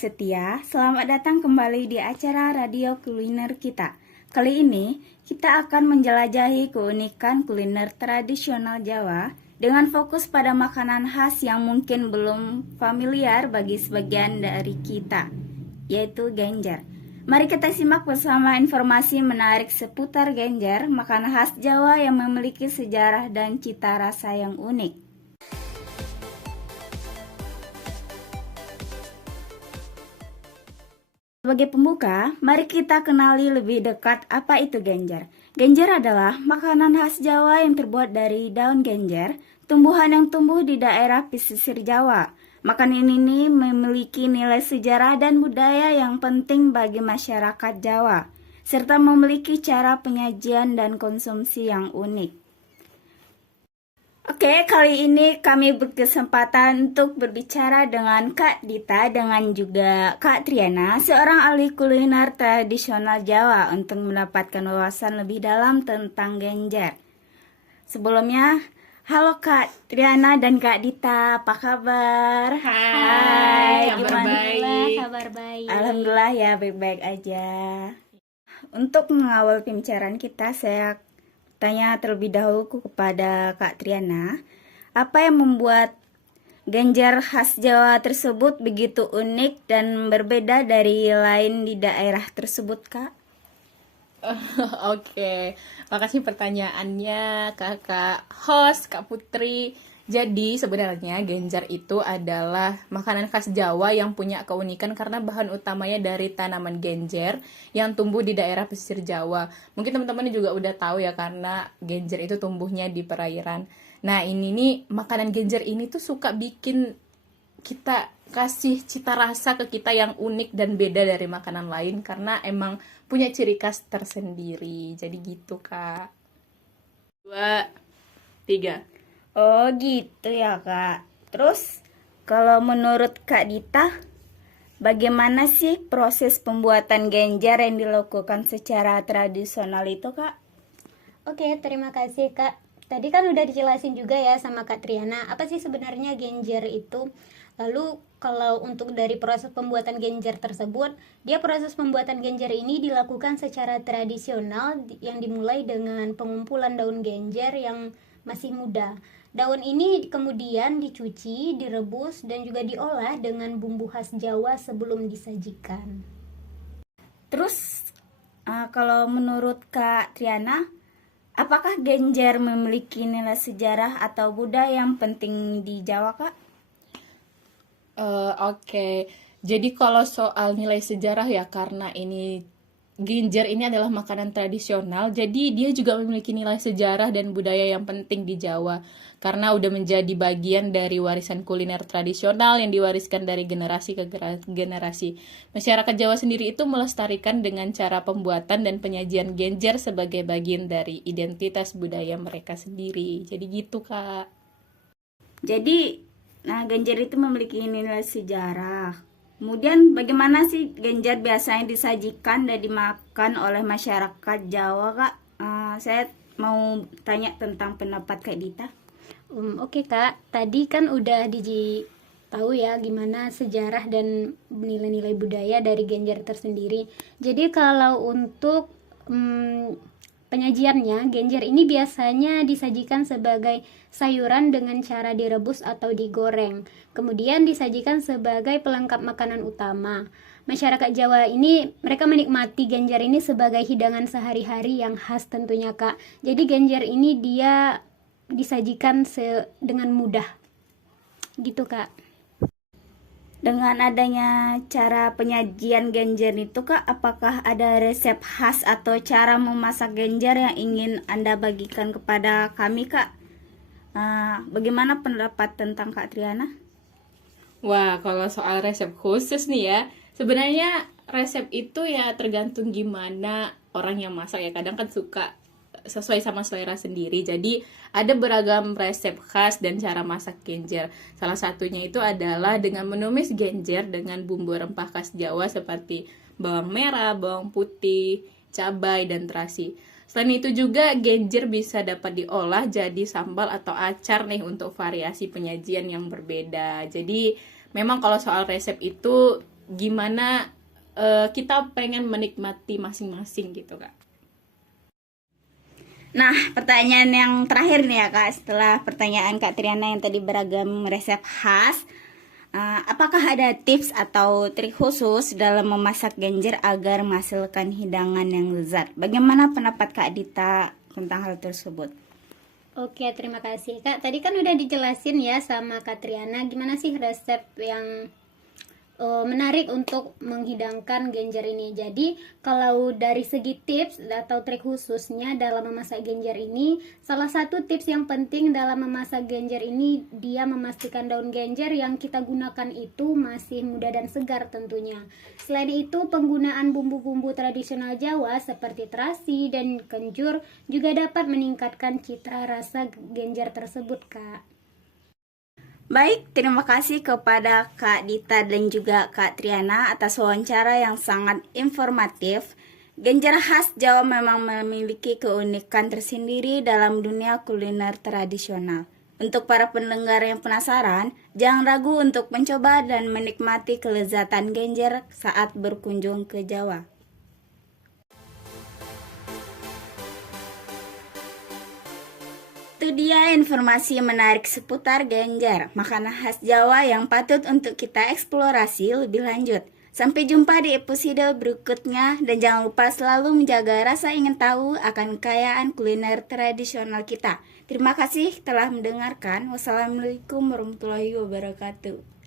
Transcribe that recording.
setia, selamat datang kembali di acara Radio Kuliner kita. Kali ini, kita akan menjelajahi keunikan kuliner tradisional Jawa dengan fokus pada makanan khas yang mungkin belum familiar bagi sebagian dari kita, yaitu genjer. Mari kita simak bersama informasi menarik seputar genjer, makanan khas Jawa yang memiliki sejarah dan cita rasa yang unik. Sebagai pembuka, mari kita kenali lebih dekat apa itu genjer. Genjer adalah makanan khas Jawa yang terbuat dari daun genjer, tumbuhan yang tumbuh di daerah pesisir Jawa. Makanan ini memiliki nilai sejarah dan budaya yang penting bagi masyarakat Jawa, serta memiliki cara penyajian dan konsumsi yang unik. Oke, kali ini kami berkesempatan untuk berbicara dengan Kak Dita dengan juga Kak Triana, seorang ahli kuliner tradisional Jawa untuk mendapatkan wawasan lebih dalam tentang genjer. Sebelumnya, halo Kak Triana dan Kak Dita, apa kabar? Hai, kabar gimana? baik. Kabar baik. Alhamdulillah ya, baik-baik aja. Untuk mengawal pembicaraan kita, saya tanya terlebih dahulu kepada Kak Triana, apa yang membuat genjer khas Jawa tersebut begitu unik dan berbeda dari lain di daerah tersebut, Kak? Oke, makasih pertanyaannya Kakak host, Kak Putri. Jadi sebenarnya genjer itu adalah makanan khas Jawa yang punya keunikan karena bahan utamanya dari tanaman genjer yang tumbuh di daerah pesisir Jawa. Mungkin teman-teman juga udah tahu ya karena genjer itu tumbuhnya di perairan. Nah ini nih makanan genjer ini tuh suka bikin kita kasih cita rasa ke kita yang unik dan beda dari makanan lain karena emang punya ciri khas tersendiri. Jadi gitu Kak. 2, 3. Oh gitu ya, Kak. Terus kalau menurut Kak Dita, bagaimana sih proses pembuatan genjer yang dilakukan secara tradisional itu, Kak? Oke, terima kasih Kak. Tadi kan udah dijelasin juga ya sama Kak Triana, apa sih sebenarnya genjer itu? Lalu kalau untuk dari proses pembuatan genjer tersebut, proses pembuatan genjer ini dilakukan secara tradisional yang dimulai dengan pengumpulan daun genjer yang masih muda. Daun ini kemudian dicuci, direbus, dan juga diolah dengan bumbu khas Jawa sebelum disajikan. Terus kalau menurut Kak Triana, apakah genjer memiliki nilai sejarah atau budaya yang penting di Jawa, Kak? Oke. Jadi kalau soal nilai sejarah ya karena ini genjer ini adalah makanan tradisional, jadi dia juga memiliki nilai sejarah dan budaya yang penting di Jawa karena udah menjadi bagian dari warisan kuliner tradisional yang diwariskan dari generasi ke generasi. Masyarakat Jawa sendiri itu melestarikan dengan cara pembuatan dan penyajian genjer sebagai bagian dari identitas budaya mereka sendiri. Jadi gitu, Kak. Jadi, genjer itu memiliki nilai sejarah. Kemudian bagaimana sih genjer biasanya disajikan dan dimakan oleh masyarakat Jawa, Kak? Saya mau tanya tentang pendapat Kak Dita. Oke Kak, tadi kan udah tahu ya gimana sejarah dan nilai-nilai budaya dari genjer tersendiri. Jadi kalau untuk penyajiannya, genjer ini biasanya disajikan sebagai sayuran dengan cara direbus atau digoreng. Kemudian disajikan sebagai pelengkap makanan utama. Masyarakat Jawa ini, mereka menikmati genjer ini sebagai hidangan sehari-hari yang khas tentunya Kak. Jadi genjer ini dia disajikan dengan mudah. Gitu Kak. Dengan adanya cara penyajian genjer itu, Kak, apakah ada resep khas atau cara memasak genjer yang ingin Anda bagikan kepada kami, Kak? Bagaimana pendapat tentang Kak Triana? Wah, kalau soal resep khusus nih ya, sebenarnya resep itu ya tergantung gimana orang yang masak ya. Kadang kan suka sesuai sama selera sendiri. Jadi ada beragam resep khas dan cara masak genjer. Salah satunya itu adalah dengan menumis genjer dengan bumbu rempah khas Jawa seperti bawang merah, bawang putih, cabai, dan terasi. Selain itu juga genjer bisa dapat diolah jadi sambal atau acar nih untuk variasi penyajian yang berbeda. Jadi memang kalau soal resep itu gimana kita pengen menikmati masing-masing gitu Kak. Nah, pertanyaan yang terakhir nih ya Kak, setelah pertanyaan Kak Triana yang tadi beragam resep khas, apakah ada tips atau trik khusus dalam memasak genjer agar menghasilkan hidangan yang lezat? Bagaimana pendapat Kak Dita tentang hal tersebut? Oke, terima kasih Kak. Tadi kan udah dijelasin ya sama Kak Triana gimana sih resep yang menarik untuk menghidangkan genjer ini. Jadi kalau dari segi tips atau trik khususnya dalam memasak genjer ini, salah satu tips yang penting dalam memasak genjer ini, dia memastikan daun genjer yang kita gunakan itu masih muda dan segar tentunya. Selain itu, penggunaan bumbu-bumbu tradisional Jawa seperti terasi dan kenjur juga dapat meningkatkan citra rasa genjer tersebut, Kak. Baik, terima kasih kepada Kak Dita dan juga Kak Triana atas wawancara yang sangat informatif. Genjer khas Jawa memang memiliki keunikan tersendiri dalam dunia kuliner tradisional. Untuk para pendengar yang penasaran, jangan ragu untuk mencoba dan menikmati kelezatan genjer saat berkunjung ke Jawa. Itu dia informasi menarik seputar genjer, makanan khas Jawa yang patut untuk kita eksplorasi lebih lanjut. Sampai jumpa di episode berikutnya dan jangan lupa selalu menjaga rasa ingin tahu akan kekayaan kuliner tradisional kita. Terima kasih telah mendengarkan. Wassalamualaikum warahmatullahi wabarakatuh.